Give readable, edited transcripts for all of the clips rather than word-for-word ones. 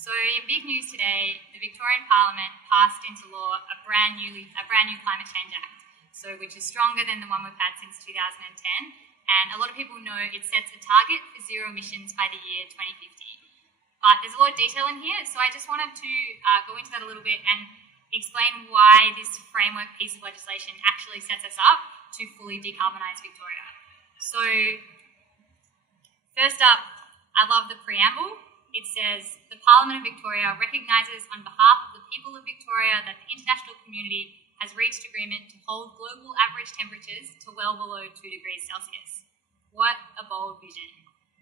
So in big news today, the Victorian Parliament passed into law a brand new Climate Change Act, which is stronger than the one we've had since 2010. And a lot of people know it sets a target for zero emissions by the year 2050. But there's a lot of detail in here, so I just wanted to go into that a little bit and explain why this framework piece of legislation actually sets us up to fully decarbonise Victoria. So first up, I love the preamble. It says, the Parliament of Victoria recognises on behalf of the people of Victoria that the international community has reached agreement to hold global average temperatures to well below 2 degrees Celsius. What a bold vision.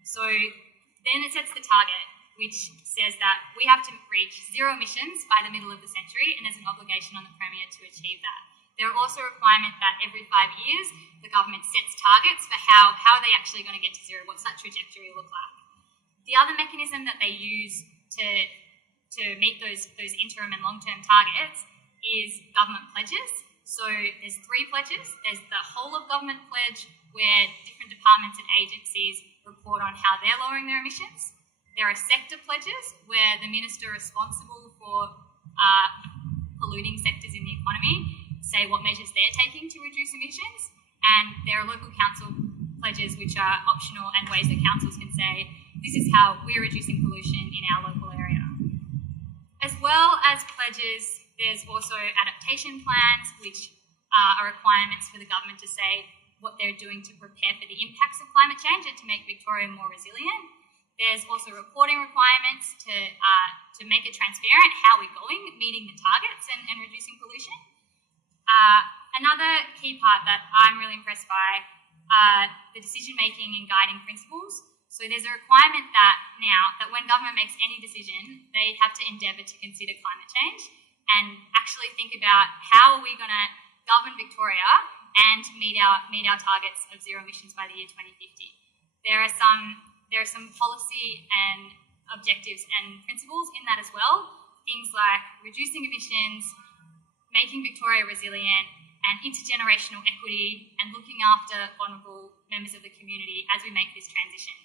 So then it sets the target, which says that we have to reach zero emissions by the middle of the century, and there's an obligation on the Premier to achieve that. There are also a requirement that every 5 years, the government sets targets for how are they actually going to get to zero, what's that trajectory look like. The other mechanism that they use to meet those interim and long-term targets is government pledges. So there's 3 pledges. There's the whole of government pledge, where different departments and agencies report on how they're lowering their emissions. There are sector pledges, where the minister responsible for polluting sectors in the economy say what measures they're taking to reduce emissions. And there are local council pledges, which are optional and ways that councils can say, this is how we're reducing pollution in our local area. As well as pledges, there's also adaptation plans, which are requirements for the government to say what they're doing to prepare for the impacts of climate change and to make Victoria more resilient. There's also reporting requirements to make it transparent how we're going, meeting the targets and reducing pollution. Another key part that I'm really impressed by are the decision-making and guiding principles. So there's a requirement that when government makes any decision, they have to endeavour to consider climate change and actually think about how are we going to govern Victoria and meet our targets of zero emissions by the year 2050. There are some policy and objectives and principles in that as well. Things like reducing emissions, making Victoria resilient, and intergenerational equity, and looking after vulnerable members of the community as we make this transition.